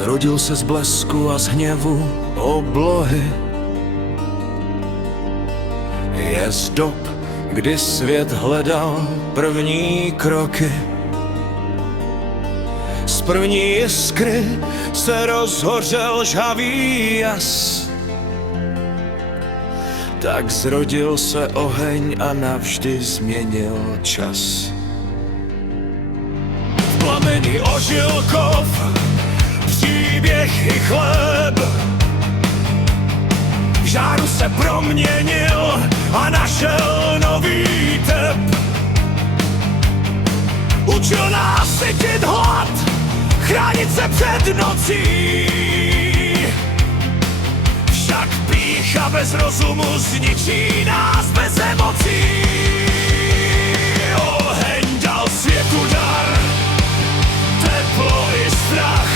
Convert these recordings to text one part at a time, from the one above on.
Zrodil se z blesku a z hněvu oblohy. Je z dob, kdy svět hledal první kroky. Z první jiskry se rozhořel žhavý jas. Tak zrodil se oheň a navždy změnil čas. V plameni ožil kov, příběh i chléb. V žáru se proměnil a našel nový tep. Učil nás sytit hlad, chránit se před nocí. Však pýcha bez rozumu zničí nás bez emocí. Oheň dal světu dar, teplo i strach.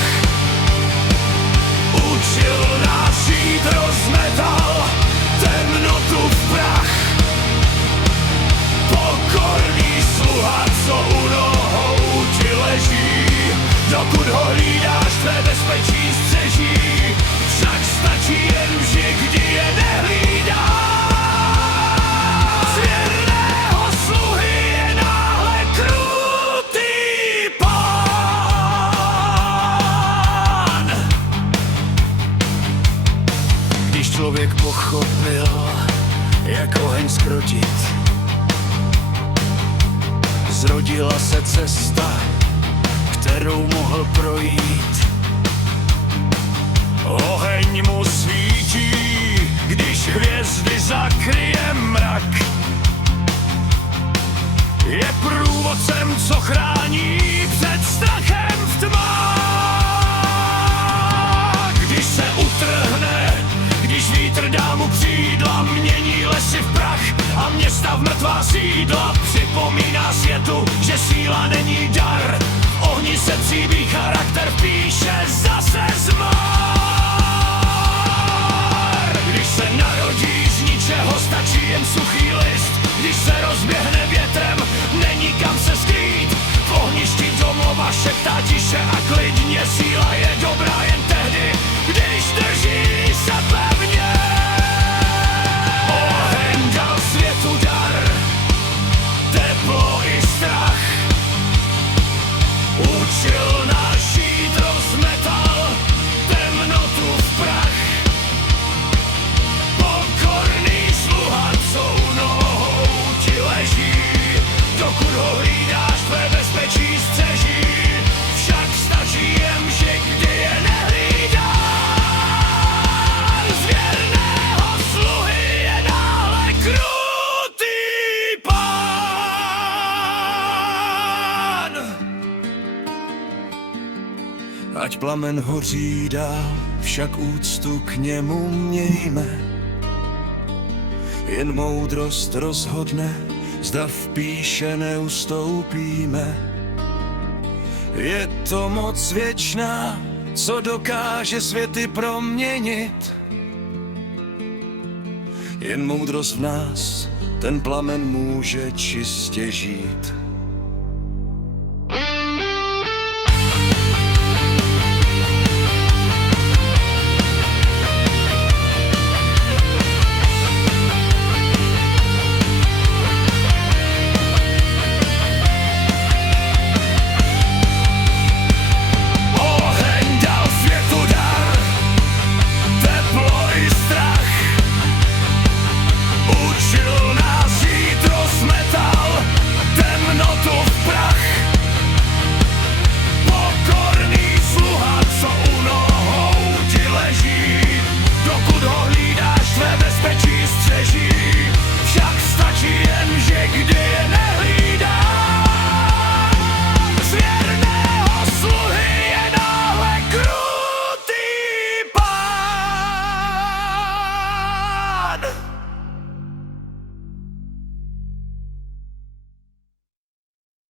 Učil nás žít, rozmetal temnotu v prach. Pokorný sluha, co u nohou ti leží, dokud ho hlídáš, tvé bezpečí střeží. Však stačí jen vždy, kdy je nehlídá. Z věrného sluhy je náhle krutý pán. Když člověk pochopil, jak oheň zkrotit, zrodila se cesta, kterou mohl projít. Oheň mu svítí, když hvězdy zakryje mrak. Je průvodcem, co chrání před strachem v tmách. Když se utrhne, když vítr dá mu křídla, mění lesy v prach a města v mrtvá sídla. Připomíná světu, že síla není dar. V ohni se tříbí charakter, píše zase zmar. Když se narodí z ničeho, stačí jen suchý list. Když se rozběhne větrem, není kam se skrýt. V ohništi domova šeptá tiše a klidně. Síla je dobrá jen tehdy, když drží se pevně. Oheň dal světu dar, teplo i strach. Učil nás žít, rozmetal temnotu v prach. Pokorný sluha, co u nohou ti leží, dokud ho hlídáš, tvé bezpečí střeží. Však stačí jen vždy, kdy je nehlídá. Z věrného sluhy je náhle krutý pán. Ať plamen hoří dál, však úctu k němu mějme. Jen moudrost rozhodne, zda v píše neustoupíme. Je to moc věčná, co dokáže světy proměnit. Jen moudrost v nás ten plamen může čistě žít.